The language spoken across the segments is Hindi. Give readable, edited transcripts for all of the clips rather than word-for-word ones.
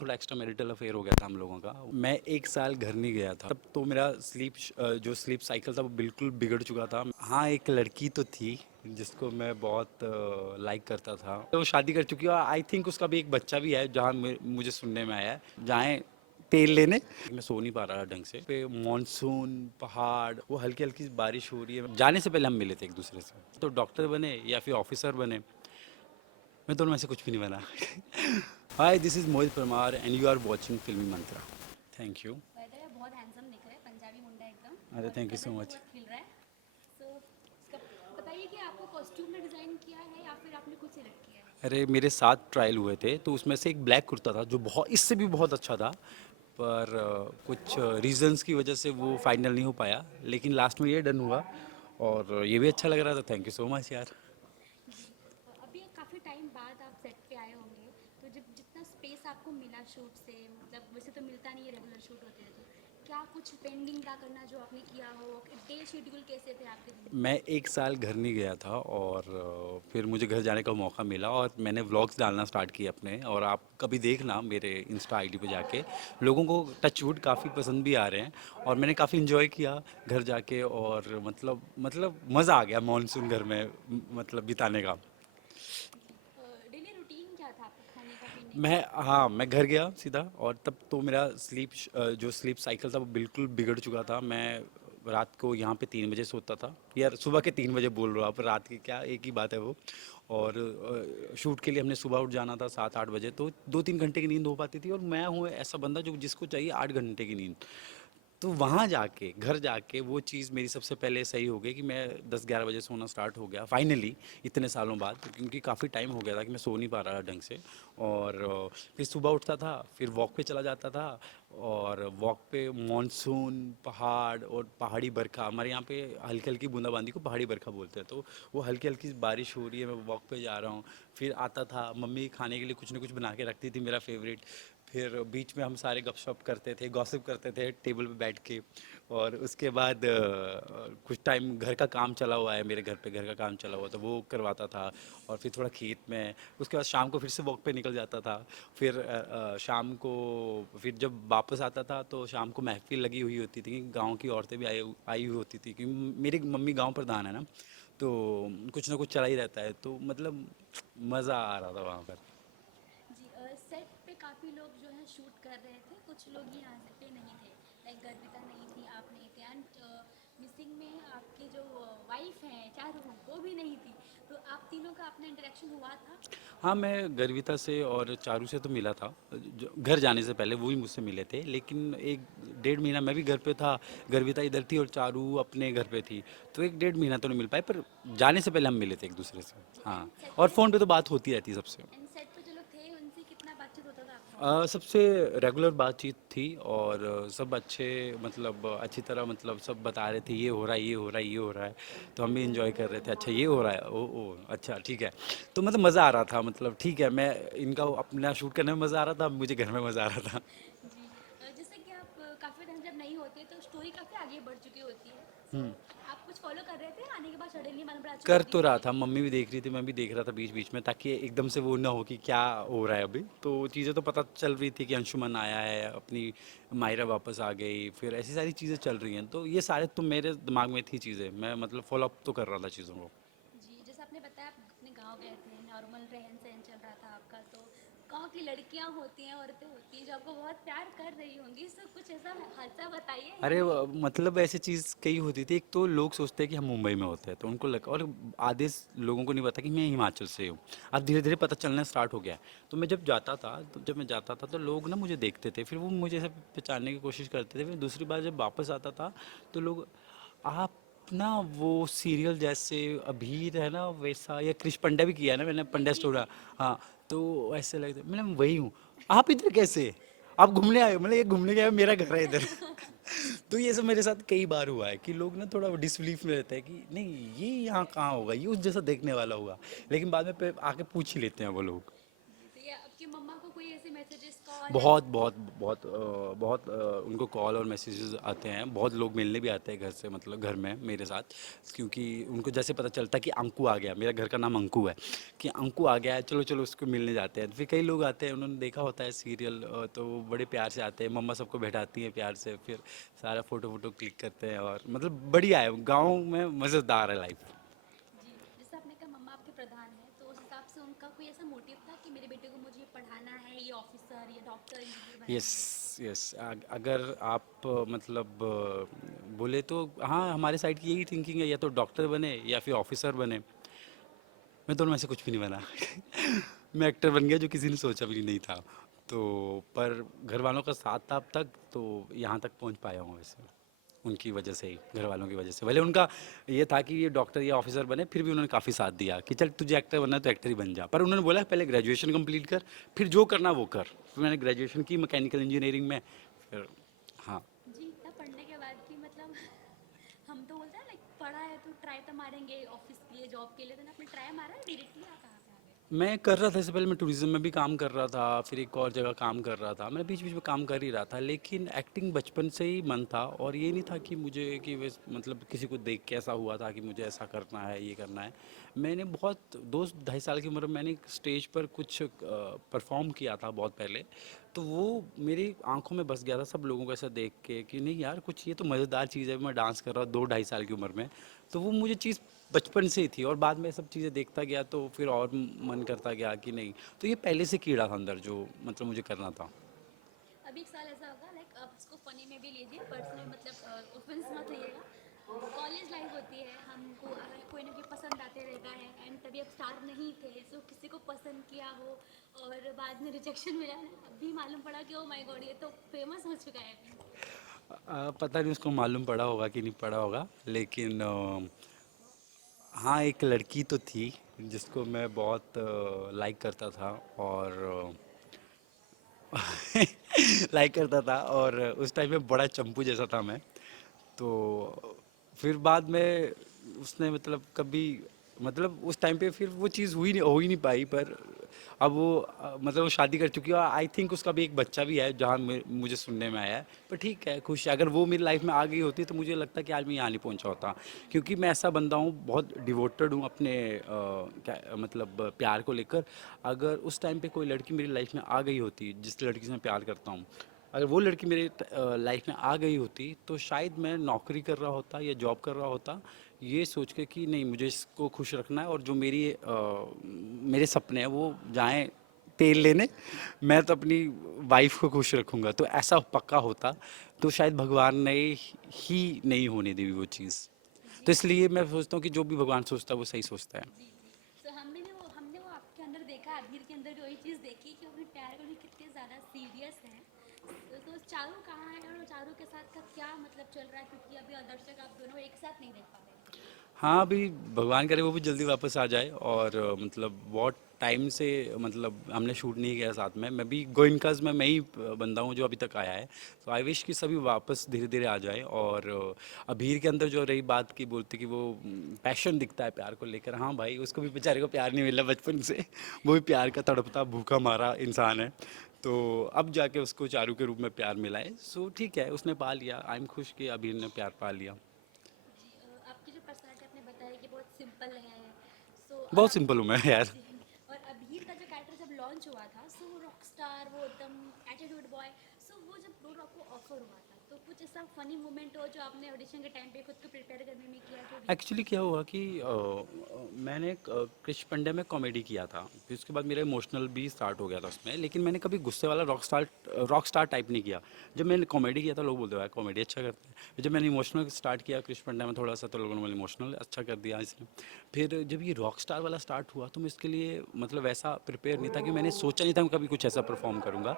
थोड़ा एक्स्ट्रा मैरिटल अफेयर हो गया था हम लोगों का। मैं 1 साल घर नहीं गया था, तब तो मेरा जो स्लीप साइकिल था वो बिल्कुल बिगड़ चुका था। हाँ, एक लड़की तो थी जिसको मैं बहुत लाइक करता था, तो वो शादी कर चुकी है। आई थिंक उसका भी एक बच्चा भी है, जहाँ मुझे सुनने में आया है। जाएँ तेल लेने, मैं सो नहीं पा रहा ढंग से। पे मॉनसून, पहाड़, वो हल्की हल्की बारिश हो रही है। जाने से पहले हम मिले थे एक दूसरे से, तो डॉक्टर बने या फिर ऑफिसर बने, मैं दोनों में से कुछ भी नहीं बना। Hi, this is Mohit Parmar and you are watching Filmy Mantra. Thank you. By the way बहुत हैंडसम दिख रहा है, पंजाबी मुंडा एकदम, अरे और थैंक यू सो कलर भी मच। बहुत खिल रहा है। सो बताइए कि आपको कॉस्ट्यूम में डिज़ाइन किया है या फिर आपने खुद सेलेक्ट किया है? अरे मेरे 7 ट्रायल हुए थे, तो उसमें से एक ब्लैक कुर्ता था जो बहुत, इससे भी बहुत अच्छा था, पर कुछ रीजंस की वजह से वो फाइनल नहीं हो पाया, लेकिन लास्ट में ये डन हुआ और ये भी अच्छा लग रहा था। थैंक यू सो मच यार। जी। अभी काफ़ी टाइम बाद आप सेट पे आए होंगे, तो जब जितना स्पेस आपको मिला शूट से, मतलब वैसे तो मिलता नहीं है, रेगुलर शूट होते हैं, तो क्या कुछ पेंडिंग था करना जो आपने किया हो? डे शेड्यूल कैसे थे आपके दिन के? मैं 1 साल घर नहीं गया था और फिर मुझे घर जाने का मौका मिला और मैंने व्लॉग्स डालना स्टार्ट किए अपने। और आप कभी देखना मेरे इंस्टा आईडी पे जाके, लोगों को टचवुड काफ़ी पसंद भी आ रहे हैं और मैंने काफ़ी इन्जॉय किया घर जाके। और मतलब मज़ा आ गया मॉनसून घर में मतलब बिताने का। डेली रूटीन क्या था आपका, खाने का, पीने का? मैं घर गया सीधा, और तब तो मेरा जो स्लीप साइकिल था वो बिल्कुल बिगड़ चुका था। मैं रात को यहाँ पे 3 बजे सोता था, यार सुबह के 3 बजे बोल रहा हूँ, आप रात की क्या, एक ही बात है वो। और शूट के लिए हमने सुबह उठ जाना था 7-8 बजे, तो 2-3 घंटे की नींद हो पाती थी। और मैं हूँ ऐसा बंदा जो जिसको चाहिए 8 घंटे की नींद। तो वहाँ जाके, घर जाके वो चीज़ मेरी सबसे पहले सही हो गई कि मैं 10-11 बजे सोना स्टार्ट हो गया फाइनली, इतने सालों बाद, क्योंकि काफ़ी टाइम हो गया था कि मैं सो नहीं पा रहा था ढंग से। और फिर सुबह उठता था, फिर वॉक पे चला जाता था, और वॉक पे मॉनसून, पहाड़ और पहाड़ी बरखा, हमारे यहाँ पे हल्की हल्की बूंदाबांदी को पहाड़ी बरखा बोलते हैं, तो वो हल्की हल्की बारिश हो रही है, मैं वॉक पे जा रहा हूँ। फिर आता था, मम्मी खाने के लिए कुछ ना कुछ बना के रखती थी, मेरा फेवरेट। फिर बीच में हम सारे गपशप करते थे, गॉसिप करते थे टेबल पे बैठ के। और उसके बाद कुछ टाइम घर का काम चला हुआ है, मेरे घर पे घर का काम चला हुआ, तो वो करवाता था। और फिर थोड़ा खेत में, उसके बाद शाम को फिर से वॉक पे निकल जाता था। फिर शाम को, फिर जब वापस आता था तो शाम को महफिल लगी हुई होती थी, गांव की औरतें भी आई आई हुई होती थी, क्योंकि मेरी मम्मी गांव प्रधान है ना, तो कुछ ना कुछ चला ही रहता है, तो मतलब मज़ा आ रहा था वहाँ पर। जी। सेट पे काफ़ी लोग जो है शूट कर रहे थे, कुछ लोग यहाँ पे नहीं थे, लाइक गर्विता नहीं थी, आप नहीं थे, एंड मिसिंग में आपकी जो वाइफ हैं चारू, वो भी नहीं थी। तो आप तीनों का अपना इंटरेक्शन हुआ था? हाँ, मैं गर्विता से और चारू से तो मिला था, घर जाने से पहले वो ही मुझसे मिले थे, लेकिन 1-1.5 महीना मैं भी घर पे था, गर्विता इधर थी और चारू अपने घर पे थी, तो 1-1.5 महीना तो नहीं मिल पाए, पर जाने से पहले हम मिले थे एक दूसरे से। जी। हाँ, एंड सेट और पे, फ़ोन पे तो बात होती रहती है सबसे। जो लोग थे उनसे कितना बातचीत होता था आपका? सबसे रेगुलर बातचीत थी, और सब अच्छे, मतलब अच्छी तरह, मतलब सब बता रहे थे ये हो रहा है, ये हो रहा है, ये हो रहा है, तो हम भी इंजॉय कर रहे थे। अच्छा ये हो रहा है, ओ अच्छा ठीक है। तो मतलब मज़ा आ रहा था, मतलब ठीक है, मैं इनका अपना शूट करने में मज़ा आ रहा था, मुझे घर में मज़ा आ रहा था। जी। जैसे कि आप काफ़ी टाइम जब नहीं होते तो स्टोरी काफ़ी आगे बढ़ चुकी होती है। सो आप कुछ फॉलो कर रहे थे, आने के बाद सडनली मालूम पड़ा अच्छा कर अभी तो रहा स्टोरी। था, मम्मी भी देख रही थी, मैं भी देख रहा था बीच बीच में, ताकि एकदम से वो ना हो कि क्या हो रहा है अभी। तो चीज़ें तो पता चल रही थी कि अंशुमन आया है, अपनी मायरा वापस आ गई, फिर ऐसी सारी चीज़ें चल रही हैं, तो ये सारे तो मेरे दिमाग में थी चीज़ें, मैं मतलब फॉलो अप तो कर रहा था चीज़ों को। जी, जैसे आपने बताया आप अपने गांव गए थे, नॉर्मल रहन सहन चल रहा था आपका, तो गांव की लड़कियां होती हैं, औरतें होती हैं जो आपको बहुत प्यार कर रही होंगी, सो कुछ ऐसा हादसा बताइए या अरे नहीं? मतलब ऐसी चीज़ कई होती थी, एक तो लोग सोचते हैं कि हम मुंबई में होते हैं, तो उनको लग, और आधे लोगों को नहीं पता कि मैं हिमाचल से हूँ। अब धीरे धीरे पता चलना स्टार्ट हो गया है। तो मैं जब मैं जाता था तो लोग ना मुझे देखते थे, फिर वो मुझे ऐसे पहचानने की कोशिश करते थे। फिर दूसरी बार जब वापस आता था तो लोग, आप ना वो सीरियल जैसे अभी है ना वैसा, या क्रिश पंडा भी किया है ना मैंने, जी पंडा जी स्टोरा। जी। हाँ, तो ऐसे लगता, मैं वही हूँ। आप इधर कैसे, आप घूमने आए हो? मतलब ये घूमने गए हो, मेरा घर है इधर। तो ये सब मेरे साथ कई बार हुआ है कि लोग ना थोड़ा डिसबिलीफ में रहते हैं कि नहीं ये यहाँ कहाँ होगा, ये उस जैसा देखने वाला होगा, लेकिन बाद में आके पूछ ही लेते हैं वो लोग। जी, तो ये आपकी मम्मा को कोई ऐसे मैसेजेस, कॉल बहुत बहुत बहुत बहुत उनको कॉल और मैसेजेस आते हैं, बहुत लोग मिलने भी आते हैं घर से, मतलब घर में मेरे साथ, क्योंकि उनको जैसे पता चलता है कि अंकु आ गया, मेरा घर का नाम अंकु है, कि अंकु आ गया है, चलो चलो उसको मिलने जाते हैं। फिर कई लोग आते हैं, उन्होंने देखा होता है सीरियल, तो वो बड़े प्यार से आते हैं, मम्मा सबको बैठाती हैं प्यार से, फिर सारा फ़ोटो वोटो क्लिक करते हैं, और मतलब बढ़िया है, गाँव में मज़ेदार है लाइफ। जी, जैसे आपने कहा मम्मा आपके प्रधान हैं, तो उस हिसाब से उनका कोई ऐसा मोटिव था कि मेरे बेटे को मुझे पढ़ाना है, ये ऑफिसर, ये डॉक्टर, इंजीनियर यस बनाना है? यस, अगर आप मतलब बोले तो हाँ, हमारे साइड की यही थिंकिंग है, या तो डॉक्टर बने या फिर ऑफिसर बने। मैं दोनों में से कुछ भी नहीं बना। मैं एक्टर बन गया, जो किसी ने सोचा भी नहीं था। तो पर घर वालों का साथ था अब तक, तो यहाँ तक पहुँच पाया हूँ वैसे, उनकी वजह से ही, घर वालों की वजह से। भले उनका ये था कि ये डॉक्टर या ऑफिसर बने, फिर भी उन्होंने काफ़ी साथ दिया कि चल तुझे एक्टर बनना है तो एक्टर ही बन जा, पर उन्होंने बोला पहले ग्रेजुएशन कंप्लीट कर, फिर जो करना वो कर। फिर मैंने ग्रेजुएशन की मैकेनिकल इंजीनियरिंग में, फिर हाँ। जी, इतना पढ़ने के बाद भी मतलब हम तो बोलते हैं लाइक पढ़ा है तो ट्राई तो मारेंगे ऑफिस के लिए, जॉब के लिए, तो ना आपने ट्राई मारा है डायरेक्टली, आप कहाँ पे आ गए? मैं कर रहा था, इससे पहले मैं टूरिज्म में भी काम कर रहा था, फिर एक और जगह काम कर रहा था, मैं बीच बीच में काम कर ही रहा था, लेकिन एक्टिंग बचपन से ही मन था, और ये नहीं था कि मुझे कि वे मतलब किसी को देख के ऐसा हुआ था कि मुझे ऐसा करना है, ये करना है। मैंने बहुत 2 ढाई साल की उम्र में मैंने स्टेज पर कुछ परफॉर्म किया था बहुत पहले, तो वो मेरी आंखों में बस गया था, सब लोगों को ऐसा देख के कि नहीं यार, कुछ ये तो मज़ेदार चीज़ है, मैं डांस कर रहा हूँ 2 ढाई साल की उम्र में। तो वो मुझे चीज़ बचपन से ही थी, और बाद में सब चीज़ें देखता गया तो फिर और मन करता गया कि नहीं, तो ये पहले से कीड़ा था अंदर, जो मतलब मुझे करना था। अभी एक साल ऐसा होगा लाइक आप इसको फनी में भी लीजिए, पर्सनल मतलब ऑफेंस मत लीजिएगा। कॉलेज लाइफ होती है, हमको कोई ना कोई पसंद आते रहता है, एंड तभी आप स्टार नहीं थे, सो किसी को पसंद किया हो और बाद में रिजेक्शन मिला ना, अभी मालूम पड़ा कि ओ माय गॉड ये तो फेमस हो चुका है अभी। पता नहीं उसको मालूम पड़ा होगा कि नहीं पड़ा होगा, लेकिन हाँ, एक लड़की तो थी जिसको मैं बहुत लाइक करता था, और लाइक करता था, और उस टाइम में बड़ा चंपू जैसा था मैं। तो फिर बाद में उसने मतलब कभी, मतलब उस टाइम पे फिर वो चीज़ हुई नहीं, हो ही नहीं पाई, पर अब वो मतलब वो शादी कर चुकी है, और आई थिंक उसका भी एक बच्चा भी है, जहाँ मुझे सुनने में आया है। पर ठीक है, खुश है। अगर वो मेरी लाइफ में आ गई होती तो मुझे लगता है कि आज मैं यहाँ नहीं पहुँचा होता, क्योंकि मैं ऐसा बंदा हूँ, बहुत डिवोटेड हूँ अपने क्या मतलब प्यार को लेकर। अगर उस टाइम पे कोई लड़की मेरी लाइफ में आ गई होती, जिस लड़की से मैं प्यार करता हूँ, अगर वो लड़की मेरे लाइफ में आ गई होती, तो शायद मैं नौकरी कर रहा होता या जॉब कर रहा होता, ये सोच के कि नहीं, मुझे इसको खुश रखना है, और जो मेरे सपने हैं वो जाएं तेल लेने, मैं तो अपनी वाइफ को खुश रखूंगा, तो ऐसा पक्का होता, तो शायद भगवान ने ही नहीं होने दी वो चीज़। जी तो इसलिए मैं सोचता हूँ कि जो भी भगवान सोचता है वो सही सोचता है। जी जी। सो हमने वो आपके अंदर देखा, अधीर के अंदर भी वही चीज़ देखी कि वो अपने प्यार को लेकर कितने ज़्यादा सीरियस हैं। तो चारू कहाँ है और चारू के साथ का क्या मतलब चल रहा है, क्योंकि अभी दर्शक आप दोनों एक साथ नहीं देख पा रहे हैं। हाँ, अभी भगवान करे वो भी जल्दी वापस आ जाए, और मतलब बहुत टाइम से मतलब हमने शूट नहीं किया साथ में, मैं भी गोइनकाज में मैं ही बंदा हूँ जो अभी तक आया है। तो आई विश कि सभी वापस धीरे धीरे आ जाए, और अभीर के अंदर जो रही बात की, बोलते कि वो पैशन दिखता है प्यार को लेकर, हाँ भाई, उसको भी बेचारे को प्यार नहीं मिला बचपन से। वो भी प्यार का तड़पता भूखा मारा इंसान है। तो अब जाके उसको चारू के रूप में प्यार मिला है, सो ठीक है, उसने पा लिया, आई एम खुश कि अभीर ने प्यार पा लिया। जी, आपकी जो पर्सनालिटी आपने बताया कि बहुत सिंपल है, सो और बहुत आप सिंपल हूँ मैं यार। जी, और अभीर का जो कैरेक्टर जब लॉन्च हुआ था, सो वो रॉक स्टार, वो एकदम एटीट्यूड बॉय, सो वो जब रोल आपको ऑफर हुआ था, तो कुछ ऐसा फनी मोमेंट हो जो आपने ऑडिशन के टाइम पे खुद को प्रिपेयर करने में किया, जो भी? एक्चुअली क्या हुआ कि मैंने कृष पंडे में कॉमेडी किया था, फिर उसके बाद मेरा इमोशनल भी स्टार्ट हो गया था उसमें, लेकिन मैंने कभी गुस्से वाला रॉक स्टार टाइप नहीं किया। जब मैंने कॉमेडी किया था, लोग बोलते हैं कॉमेडी अच्छा करते हैं। फिर जब मैंने इमोशनल स्टार्ट किया कृष पंडे में थोड़ा सा, तो लोगों ने बोला इमोशनल अच्छा कर दिया इसने। फिर जब ये रॉक स्टार वाला स्टार्ट हुआ, तो मैं इसके लिए मतलब वैसा प्रिपेयर नहीं था, कि मैंने सोचा नहीं था मैं कभी कुछ ऐसा परफॉर्म करूँगा।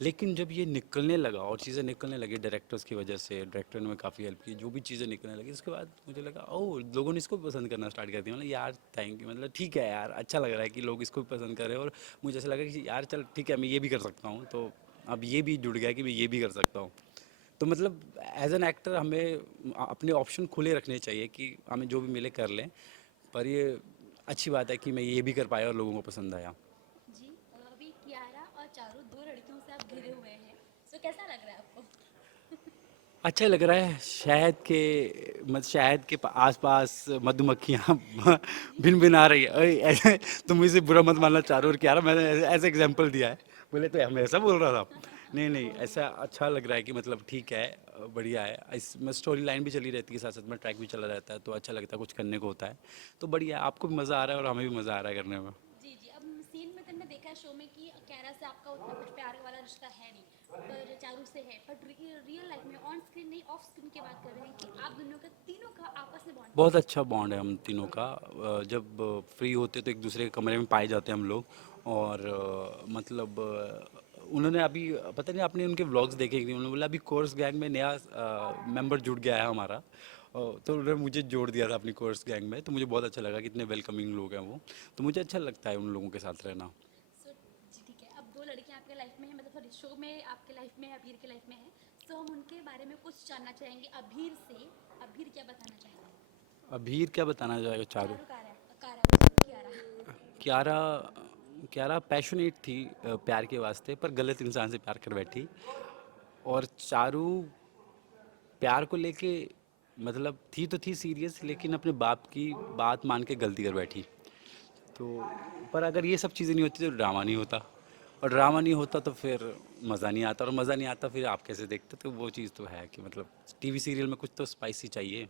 लेकिन जब ये निकलने लगा और चीज़ें निकलने लगी डायरेक्टर्स की वजह से, डायरेक्टर ने काफ़ी हेल्प की, जो भी चीज़ें निकलने लगी, उसके बाद मुझे लगा ओह, लोगों ने इसको भी पसंद करना स्टार्ट कर दिया, मतलब यार थैंक यू, मतलब ठीक है यार, अच्छा लग रहा है कि लोग इसको भी पसंद कर रहे हैं, और मुझे ऐसा लगा कि यार चल ठीक है, मैं ये भी कर सकता हूँ, तो अब ये भी जुड़ गया कि मैं ये भी कर सकता हूँ। तो मतलब एज एन एक्टर हमें अपने ऑप्शन खुले रखने चाहिए, कि हमें जो भी मिले कर लें, पर ये अच्छी बात है कि मैं ये भी कर पाया और लोगों को पसंद आया। जी, अभी कियारा और चारू दो लड़कियों से आप तो कैसा लग रहा है आपको? अच्छा लग रहा है। शहद के आसपास मधुमक्खियाँ भिन भिन आ रही है। अरे ऐसे तुम इसे बुरा मत मानना चारों ओर क्या रहा, मैंने ऐसे एग्जांपल दिया है। बोले तो हम ऐसा बोल रहा था। नहीं नहीं, ऐसा अच्छा लग रहा है कि मतलब ठीक है, बढ़िया है। इसमें स्टोरी लाइन भी चली रहती है, साथ साथ में ट्रैक भी चला रहता है, तो अच्छा लगता है, कुछ करने को होता है। तो बढ़िया है, आपको भी मज़ा आ रहा है और हमें भी मज़ा आ रहा है करने में। जी जी। अब सीन में तो मैंने देखा है शो में कि कैरा से आपका उतना कुछ प्यार वाला रिश्ता है नहीं, पर चारू से है। बट रियल लाइफ में ऑन स्क्रीन नहीं, ऑफ स्क्रीन की बात कर रहे हैं कि आप दोनों का, तीनों का आपस में बॉन्ड बहुत कैसा अच्छा बॉन्ड है हम तीनों का। जब फ्री होते तो एक दूसरे के कमरे में पाए जाते हैं हम लोग। और मतलब उन्होंने अभी, पता नहीं आपने उनके व्लॉग्स देखे कि नहीं, उन्होंने बोला अभी कोर्स गैंग में नया मेंबर जुड़ गया है हमारा। तो उन्होंने मुझे जोड़ दिया था अपनी कोर्स गैंग में, तो मुझे बहुत अच्छा लगा कि इतने वेलकमिंग लोग हैं वो। तो मुझे अच्छा लगता है उन लोगों के साथ रहना। सो जी ठीक है। अब दो लड़कियां आपके लाइफ में है, मतलब सॉरी शो में आपके लाइफ में है, अभीर के लाइफ में है। तो हम उनके बारे में कुछ जानना चाहेंगे अभीर से। अभीर क्या बताना चाहेंगे? अभीर क्या बताना चाहेगा चारू? चारू कारा कारा कियारा। क्यारा क्यारा पैशनेट थी प्यार के वास्ते, पर गलत इंसान से प्यार कर बैठी। और चारू प्यार को लेके मतलब थी सीरियस, लेकिन अपने बाप की बात मान के गलती कर बैठी। तो पर अगर ये सब चीज़ें नहीं होती तो ड्रामा नहीं होता, और ड्रामा नहीं होता तो फिर मज़ा नहीं आता, और मज़ा नहीं आता फिर आप कैसे देखते? तो वो चीज़ तो है कि मतलब टीवी सीरियल में कुछ तो स्पाइसी चाहिए।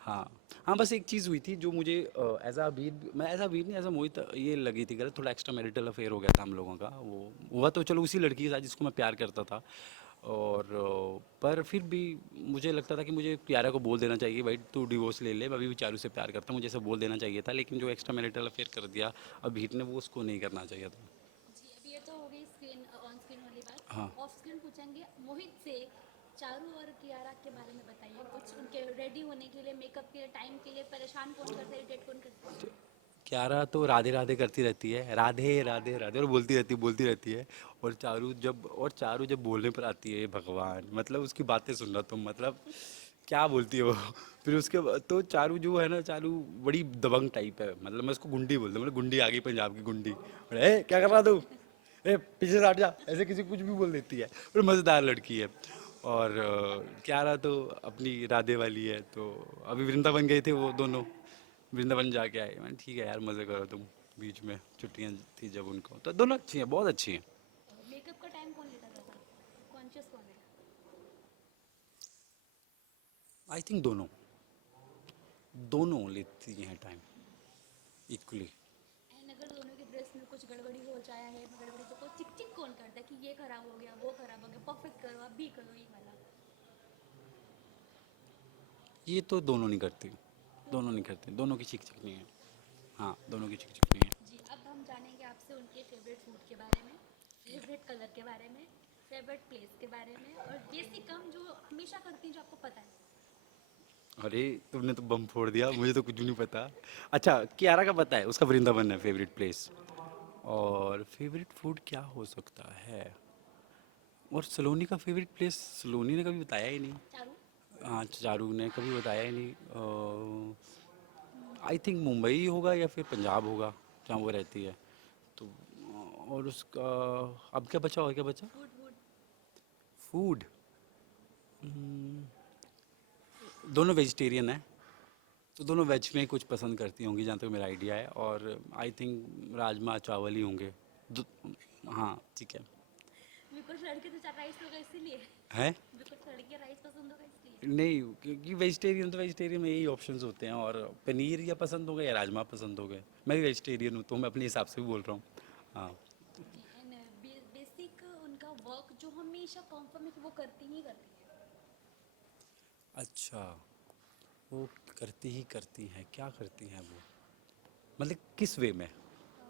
हाँ। हाँ, बस एक चीज़ हुई थी जो मुझे एज अ अबीर, मैं एज अ अबीर नहीं, एज अ मोहित ये लगी थी गलत, थोड़ा एक्स्ट्रा मैरिटल अफेयर हो गया था हम लोगों का। वो हुआ तो चलो उसी लड़की के साथ जिसको मैं प्यार करता था। और पर फिर भी मुझे लगता था कि मुझे कियारा को बोल देना चाहिए, भाई तू डिवोर्स ले ले, मैं अभी भी चारू से प्यार करता हूँ, मुझे ऐसा बोल देना चाहिए था। लेकिन जो एक्स्ट्रा मैरिटल अफेयर कर दिया अबीर ने, वो उसको नहीं करना चाहिए था। जी। अब ये तो हो गई स्क्रीन ऑन स्क्रीन वाली बात। हाँ। ऑफ स्क्रीन पूछेंगे मोहित से। चारू और कियारा के बारे में बताइए कुछ, उनके रेडी होने के लिए, मेकअप के लिए, टाइम के लिए परेशान कौन करता है, इरिटेट कौन करता है? क्यारा तो राधे राधे करती रहती है, राधे राधे राधे, और बोलती रहती है। और चारू जब बोलने पर आती है, भगवान, मतलब उसकी बातें सुनना तुम, मतलब क्या बोलती है वो। फिर उसके बाद तो चारू जो है ना, चारू बड़ी दबंग टाइप है, मतलब मैं उसको गुंडी बोलता हूँ, मतलब गुंडी आ गई पंजाब की गुंडी। ए क्या कर रहा तू, ए पीछे से हट जा, ऐसे किसी को कुछ भी बोल देती है। पर मज़ेदार लड़की है। और क्यारा तो अपनी राधे वाली है। तो अभी वृंदावन गए थे वो दोनों, वृंदावन जाके आए। मैंने ठीक है यार, मज़े करो तुम, बीच में छुट्टियां थी जब उनको। तो दोनों अच्छी हैं, बहुत अच्छी हैं। मेकअप का टाइम कौन लेता था? कॉन्शियस कौन है? आई थिंक दोनों दोनों लेती हैं टाइम इक्वली। एंड अगर दोनों की ड्रेस में कुछ गड़बड़ी हो जाए, है गड़बड़ी, तो कोई चिक चिक कौन करता है कि ये खराब हो गया, वो खराब हो गया, परफेक्ट करो, आप भी करो ये वाला? ये तो दोनों नहीं करती, दोनों दोनों नहीं नहीं करते। करते, दोनों की चिक चिक नहीं है। हाँ, दोनों की चिक चिक नहीं है। जी। अब हम जानेंगे आपसे उनके फेवरेट फूड के बारे में, फेवरेट कलर के बारे में, फेवरेट प्लेस के बारे में, और बेसिक काम जो हमेशा करती हैं जो आपको पता है। अरे तुमने तो बम फोड़ दिया, मुझे तो कुछ भी नहीं पता। अच्छा, कियारा का पता है, उसका वृंदावन है फेवरेट प्लेस। और फेवरेट फूड क्या हो सकता है? और सलोनी का फेवरेट प्लेस सलोनी ने कभी बताया ही नहीं। चारू। हाँ, चारू ने कभी बताया ही नहीं। आई थिंक मुंबई होगा या फिर पंजाब होगा, जहाँ वो रहती है। तो और उसका अब क्या बचा, और क्या बचा? Food food. फूड। दोनों वेजिटेरियन है, तो दोनों वेज में ही कुछ पसंद करती होंगी जहाँ तक मेरा आइडिया है। और आई थिंक राजमा चावल ही होंगे। दो- हाँ ठीक है। बिकॉज लड़के तो राइस होगा इसीलिए। है। बिकॉज लड़के राइस पसंद होगा इसलिए। नहीं, क्योंकि वेजिटेरियन में यही ऑप्शंस होते हैं, और पनीर या पसंद हो गया या राजमा पसंद हो गए। मैं भी वेजिटेरियन हूँ, तो मैं अपने हिसाब से भी बोल रहा हूँ। हाँ। जी। एंड बेसिक उनका वर्क जो हमेशा कंफर्म है कि वो करती ही करती है। अच्छा, वो करती हैं, क्या करती हैं वो, मतलब किस वे में?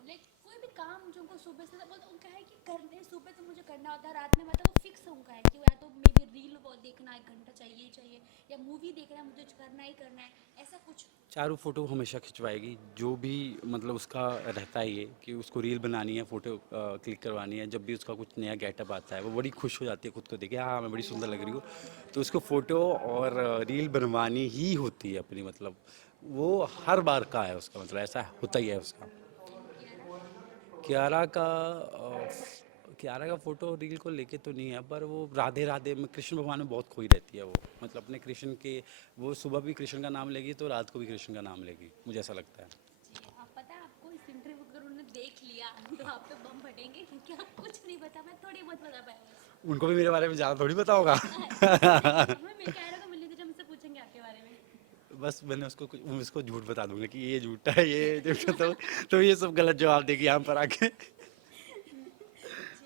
लाइक कोई भी काम जो उनको सुबह से बोलते उनका है कि करने, सुबह तो मुझे करना होता है, रात में मतलब वो फिक्स उनका है कि या तो मे बी रील वो देखना 1 घंटा चाहिए ही चाहिए, या मूवी देखना है मुझे करना ही करना है, ऐसा कुछ। चारों फोटो हमेशा खिंचवाएगी, जो भी मतलब उसका रहता है ये कि उसको रील बनानी है, फोटो क्लिक करवानी है। जब भी उसका कुछ नया गेटअप आता है वो बड़ी खुश हो जाती है खुद को देखे, हाँ मैं बड़ी सुंदर लग रही हूँ। तो उसको फोटो और रील बनवानी ही होती है अपनी, मतलब वो हर बार का है उसका, मतलब ऐसा होता ही है उसका। एंड कियारा? कियारा का कियारा का फोटो रील को लेके तो नहीं है, पर वो राधे राधे में कृष्ण भगवान में बहुत खोई रहती है वो, मतलब अपने कृष्ण के, वो सुबह भी कृष्ण का नाम लेगी तो रात को भी कृष्ण का नाम लेगी, मुझे ऐसा लगता है। जी, आप पता है आपको इस इंटरव्यू अगर उन्होंने देख लिया तो आप पे बम फटेंगे, क्योंकि आप कुछ नहीं बता पाए, थोड़ी बहुत बता पाए बस। उनको भी मेरे बारे में ज़्यादा थोड़ी पता होगा। हमें मिल कह रहा को मिलनी थी जब मुझसे पूछेंगे आपके बारे में। बस मैंने उसको झूठ बता दूंगा कि ये झूठा है, ये झूठा, तो ये सब गलत जवाब देगी यहाँ पर आके। जी,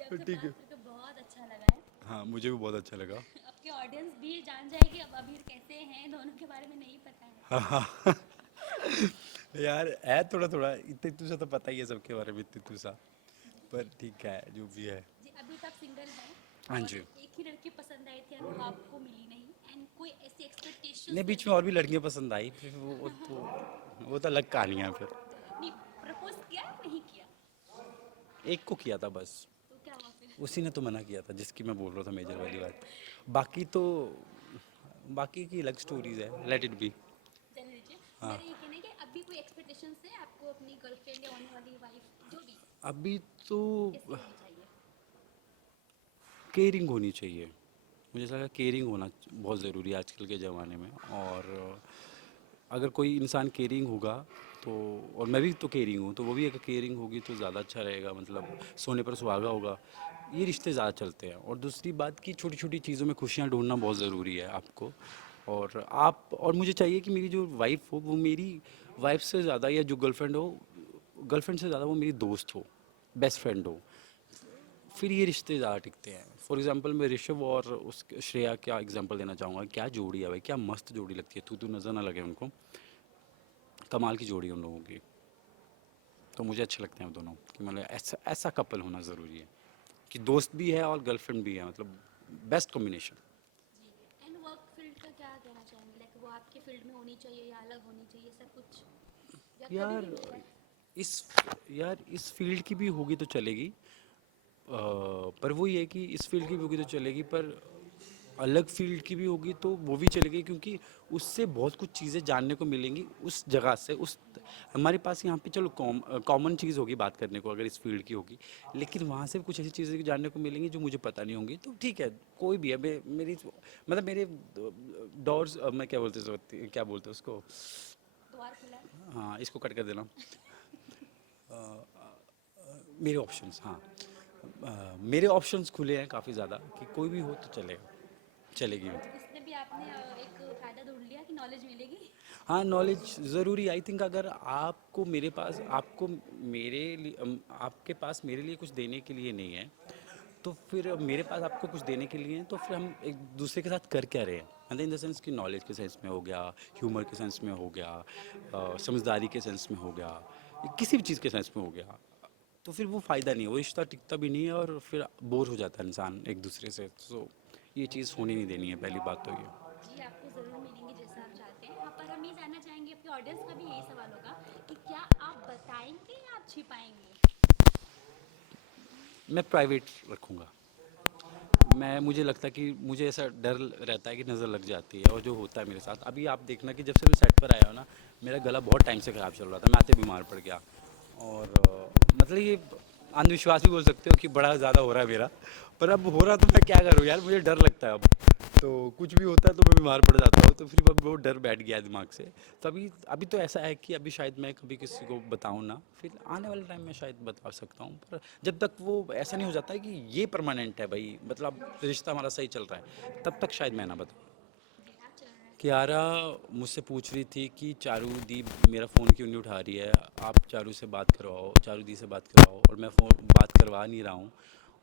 तो आपसे ठीक है। बात करके बहुत अच्छा लगा है। हाँ, मुझे भी बहुत अच्छा लगा। आपके ऑडियंस भी जान जाएगी अब अबीर कैसे हैं, दोनों के बारे में नहीं पता है। हाँ हाँ। यार है थोड़ा थोड़ा, इतने इतू सा तो पता ही है सबके बारे में, इतने इतू सा, पर ठीक है जो भी है। जी, अभी तक सिंगल हैं हाँ और जी। एक ही लड़की पसंद आई थी और वो आपको मिली नहीं, एंड कोई ऐसी नहीं, एक्सपेक्टेशंस बीच में और भी लड़कियां पसंद आई, फिर वो तो अलग कहानी है फिर। नहीं, प्रपोज किया नहीं किया, एक को किया था बस, तो क्या हुआ फिर? उसी ने तो मना किया था जिसकी मैं बोल रहा था, मेजर वाली बात। बाकी तो, बाकी की अलग स्टोरीज है, लेट इट बी। जाने दीजिए। हाँ। मेरा ये कहना है कि अभी कोई एक्सपेक्टेशंस है आपको अपनी गर्लफ्रेंड या होने वाली वाइफ जो भी अभी तो कैसी होनी चाहिए? केयरिंग होनी चाहिए, मुझे ऐसा लगा केयरिंग होना बहुत ज़रूरी है आजकल के ज़माने में। और अगर कोई इंसान केयरिंग होगा तो, और मैं भी तो केयरिंग हूँ, तो वो भी अगर केयरिंग होगी तो ज़्यादा अच्छा रहेगा, मतलब सोने पर सुहागा होगा, ये रिश्ते ज़्यादा चलते हैं। और दूसरी बात कि छोटी छोटी चीज़ों में खुशियाँ ढूंढना बहुत ज़रूरी है आपको। और मुझे चाहिए कि मेरी जो वाइफ हो वो मेरी वाइफ से ज़्यादा, या जो गर्लफ्रेंड हो, गर्लफ्रेंड से ज़्यादा वो मेरी दोस्त हो, बेस्ट फ्रेंड हो, फिर ये रिश्ते ज़्यादा टिकते हैं। फॉर एग्जांपल मैं ऋषभ और उस श्रेया का एग्जांपल देना चाहूँगा, क्या जोड़ी है भाई, क्या मस्त जोड़ी लगती है, तू नज़र ना लगे उनको, कमाल की जोड़ी है उन लोगों की। तो मुझे अच्छे लगते हैं वो दोनों, कि मतलब ऐसा ऐसा कपल होना ज़रूरी है कि दोस्त भी है और गर्लफ्रेंड भी है, मतलब बेस्ट कॉम्बिनेशन। जी, एंड वर्क फील्ड का क्या कहना चाहेंगे, लाइक वो आपके फील्ड में होनी चाहिए या अलग होनी चाहिए, ऐसा कुछ या कभी भी यार मिल जाए? इस यार इस फील्ड की भी होगी तो चलेगी, पर वो ये है कि इस फील्ड की भी होगी तो चलेगी, पर अलग फील्ड की भी होगी तो वो भी चलेगी, क्योंकि उससे बहुत कुछ चीज़ें जानने को मिलेंगी उस जगह से, उस हमारे पास यहाँ पे चलो कॉमन चीज़ होगी बात करने को अगर इस फील्ड की होगी, लेकिन वहाँ से भी कुछ ऐसी चीज़ें जानने को मिलेंगी जो मुझे पता नहीं होंगी, तो ठीक है, कोई भी है। मेरी मतलब मेरे डोर्स, मैं क्या बोलते हैं उसको, द्वार खुला है। हाँ इसको कट कर देना, मेरे ऑप्शंस, हाँ, मेरे ऑप्शंस खुले हैं काफ़ी ज़्यादा, कि कोई भी हो तो चलेगा, चलेगी तो मतलब। इसमें भी आपने एक फ़ायदा ढूंढ लिया कि नॉलेज मिलेगी। हाँ, नॉलेज ज़रूरी, आई थिंक अगर आपको मेरे पास, आपको मेरे लिए, आपके पास मेरे लिए कुछ देने के लिए नहीं है, तो फिर मेरे पास आपको कुछ देने के लिए है, तो फिर हम एक दूसरे के साथ कर क्या रहे हैं, मतलब इन द सेंस कि नॉलेज के सेंस में हो गया, ह्यूमर के सेंस में हो गया, समझदारी के सेंस में हो गया, किसी भी चीज़ के सेंस में हो गया, तो फिर वो फ़ायदा नहीं है, वो रिश्ता टिकता भी नहीं है, और फिर बोर हो जाता है इंसान एक दूसरे से, तो ये चीज़ होनी नहीं देनी है, पहली बात तो ये। जी, आपको ज़रूर मिलेंगे जैसा आप चाहते हैं। हाँ, पर हम ये जानना चाहेंगे, आपके ऑडियंस का भी यही सवाल होगा कि क्या आप बताएंगे या आप छिपाएंगे? मैं प्राइवेट रखूँगा। मुझे लगता है कि मुझे ऐसा डर रहता है कि नज़र लग जाती है, और जो होता है मेरे साथ, अभी आप देखना कि जब से मैं सेट पर आया हूँ ना, मेरा गला बहुत टाइम से ख़राब चल रहा था, मैं आते बीमार पड़ गया, और मतलब ये अंधविश्वास भी बोल सकते हो कि बड़ा ज़्यादा हो रहा है मेरा, पर अब हो रहा तो मैं क्या करूँ यार, मुझे डर लगता है अब, तो कुछ भी होता है तो मैं बीमार पड़ जाता हूँ, तो फिर अब वो डर बैठ गया है दिमाग से। तो अभी अभी तो ऐसा है कि अभी शायद मैं कभी किसी को बताऊँ ना, फिर आने वाले टाइम में शायद बता सकता हूँ, पर जब तक वो ऐसा नहीं हो जाता है कि ये परमानेंट है भाई, मतलब रिश्ता हमारा सही चल रहा है, तब तक शायद मैं ना बताऊँ। जी, आप चल रहा है। कियारा मुझसे पूछ रही थी कि चारू दी मेरा फ़ोन क्यों नहीं उठा रही है, आप चारू से बात करवाओ, चारू दी से बात करवाओ, और मैं फ़ोन बात करवा नहीं रहा हूँ,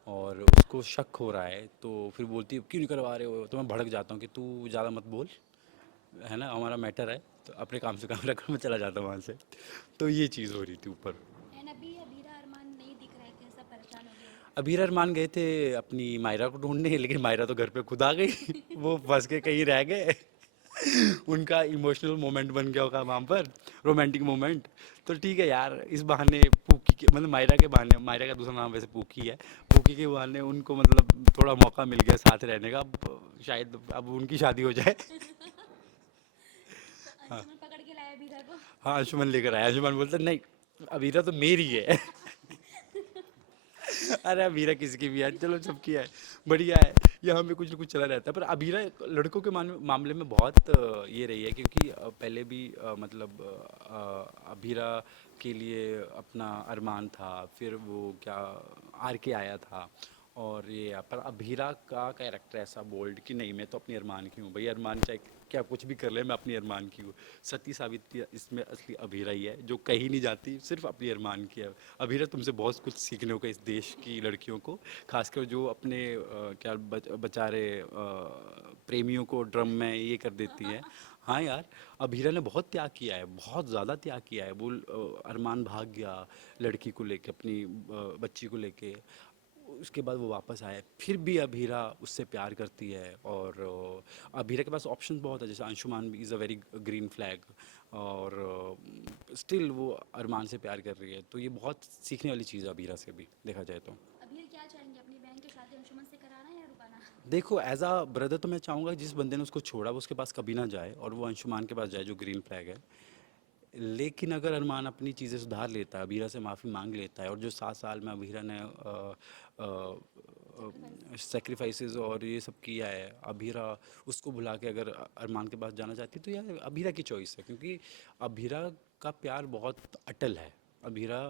और उसको शक हो रहा है, तो फिर बोलती है क्यों नहीं करवा रहे हो, तो मैं भड़क जाता हूँ कि तू ज़्यादा मत बोल, है ना, हमारा मैटर है, तो अपने काम से काम रखकर मैं चला जाता हूँ वहाँ से। तो ये चीज़ हो रही थी ऊपर। एंड अभी अबीरा अरमान नहीं दिख रहे थे, सब परेशान हो गए। अबीर अरमान गए थे अपनी मायरा को ढूंढने, लेकिन मायरा तो घर पे खुद आ गई, वो फंस के कहीं रह गए। उनका इमोशनल मोमेंट बन गया होगा वहाँ पर, रोमांटिक मोमेंट। तो ठीक है यार, इस बहाने पूकी के, मतलब मायरा के बहाने, मायरा का दूसरा नाम वैसे पूकी है, पूकी के बहाने उनको मतलब थोड़ा मौका मिल गया साथ रहने का, अब शायद अब उनकी शादी हो जाए। तो अंशुमन पकड़ के लाया अबीरा को। हाँ, अंशुमन लेकर आया, अंशुमन बोलता नहीं, अबीरा तो मेरी है। अरे अबीरा किसी की भी है, चलो सबकी है, बढ़िया है। यहाँ पे कुछ ना कुछ चला रहता है, पर अबीरा लड़कों के मामले में बहुत ये रही है, क्योंकि पहले भी मतलब अबीरा के लिए अपना अरमान था, फिर वो क्या आर के आया था, और ये पर अबीरा का कैरेक्टर ऐसा बोल्ड कि नहीं, मैं तो अपनी अरमान की हूँ भाई, अरमान चाहे क्या कुछ भी कर ले, मैं अपनी अरमान की हूँ। सती सावित्री इसमें असली अबीरा ही है, जो कहीं नहीं जाती, सिर्फ अपनी अरमान की है। अबीरा तुमसे बहुत कुछ सीखने होगा इस देश की लड़कियों को, खासकर जो अपने क्या बेचारे प्रेमियों को ड्रम में ये कर देती है। हाँ यार, अबीरा ने बहुत त्याग किया है, बहुत ज़्यादा त्याग किया है। वो अरमान भाग गया लड़की को लेके, अपनी बच्ची को लेके, उसके बाद वो वापस आए, फिर भी अबीरा उससे प्यार करती है। और अबीरा के पास ऑप्शन बहुत है, जैसे अंशुमान भी is a very green flag, और स्टिल वो अरमान से प्यार कर रही है। तो ये बहुत सीखने वाली चीज़ है अबीरा से भी, देखा जाए तो। अभी क्या चाहेंगे, अपनी बहन की शादी अंशुमन से कराना या रुकाना? देखो, एज अ ब्रदर तो मैं चाहूँगा जिस बंदे ने उसको छोड़ा वो उसके पास कभी ना जाए, और वो अंशुमान के पास जाए जो ग्रीन फ्लैग है। लेकिन अगर अरमान अपनी चीज़ें सुधार लेता है, अबीरा से माफ़ी मांग लेता है, और जो 7 साल में अबीरा ने सेक्रीफाइसेस और ये सब किया है, अबीरा उसको भुला के अगर अरमान के पास जाना चाहती है, तो यार अबीरा की चॉइस है, क्योंकि अबीरा का प्यार बहुत अटल है। अबीरा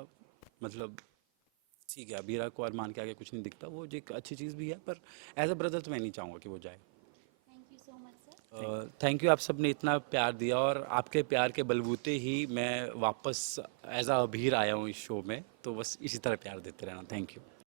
मतलब ठीक है, अबीरा को अरमान के आगे कुछ नहीं दिखता, वो जो एक अच्छी चीज़ भी है, पर एज अ ब्रदर तो मैं नहीं चाहूँगा कि वो जाए। Thank you so much sir. Thank you, आप सब ने इतना प्यार दिया, और आपके प्यार के बलबूते ही मैं वापस एज अ अबीर आया हूँ इस शो में, तो बस इसी तरह प्यार देते रहना। Thank you.